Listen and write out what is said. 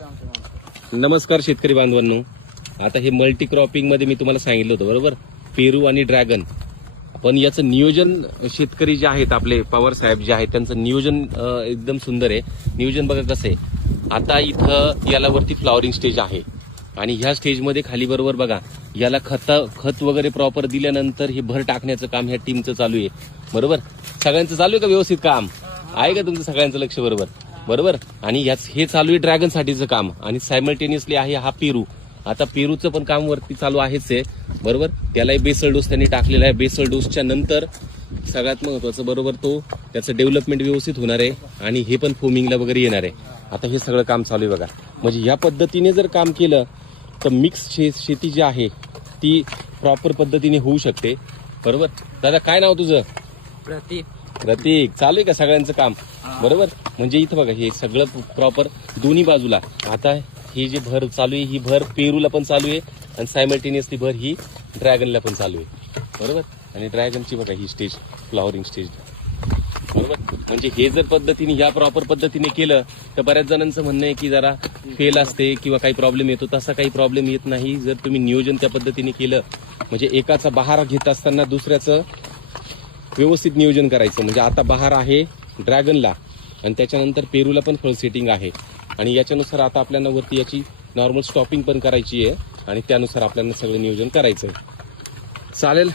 नमस्कार शेतकरी बांधवांनो, आता हे मल्टी क्रॉपिंग मध्ये मी तुम्हाला सांगितलं होतं बरोबर, पेरू आणि ड्रॅगन. पण याचं नियोजन शेतकरी जे आहेत आपले पवार साहेब जे आहेत त्यांचं नियोजन एकदम सुंदर आहे. नियोजन बघा कसं आहे. आता इथं याला वरती फ्लॉवरिंग स्टेज आहे आणि ह्या स्टेजमध्ये खाली बरोबर बघा याला खत वगैरे प्रॉपर दिल्यानंतर हे भर टाकण्याचं काम ह्या टीमचं चालू आहे बरोबर. सगळ्यांचं चालू आहे का व्यवस्थित काम आहे का तुमचं सगळ्यांचं लक्ष बरोबर बरोबर. आणि हे चालू आहे ड्रॅगन साठीचं काम आणि सायमल्टेनियसली आहे हा पेरू. आता पेरूचं पण काम वरती चालू आहेच आहे बरोबर. त्यालाही बेसल डोस त्यांनी टाकलेला आहे. बेसल डोसच्या नंतर सगळ्यात महत्वाचं बरोबर तो त्याचं डेव्हलपमेंट व्यवस्थित होणार आहे आणि हे पण फोमिंगला वगैरे येणार आहे. आता हे सगळं काम चालू आहे बघा. म्हणजे या पद्धतीने जर काम केलं तर मिक्स शेती जी आहे ती प्रॉपर पद्धतीने होऊ शकते बरोबर. दादा काय नाव तुझं? प्रतीक. चालू आहे का सगळ्यांचं काम बरोबर. म्हणजे इथं बघा हे सगळं प्रॉपर दोन्ही बाजूला. आता ही जी भर चालू आहे ही भर पेरूला पण चालू आहे आणि सायमल्टेनियसली भर ही ड्रॅगनला पण चालू आहे बरोबर. आणि ड्रॅगनची बघा ही स्टेज फ्लॉवरिंग स्टेज बरोबर. म्हणजे हे जर पद्धतीने ह्या प्रॉपर पद्धतीने केलं तर बऱ्याच जणांचं म्हणणं आहे की जरा फेल असते किंवा काही प्रॉब्लेम येतो. तसा काही प्रॉब्लेम येत नाही जर तुम्ही नियोजन त्या पद्धतीने केलं. म्हणजे एकाचा बहार घेत असताना दुसऱ्याचं व्यवस्थित नियोजन करायचं. म्हणजे आता बहार आहे ड्रॅगनला आणि त्याच्यानंतर पेरूला पण फळ सेटिंग आहे आणि याच्यानुसार आता आपल्याला वरती याची नॉर्मल स्टॉपिंग पण करायची आहे आणि त्यानुसार आपल्याला सगळं नियोजन करायचं. चालेल.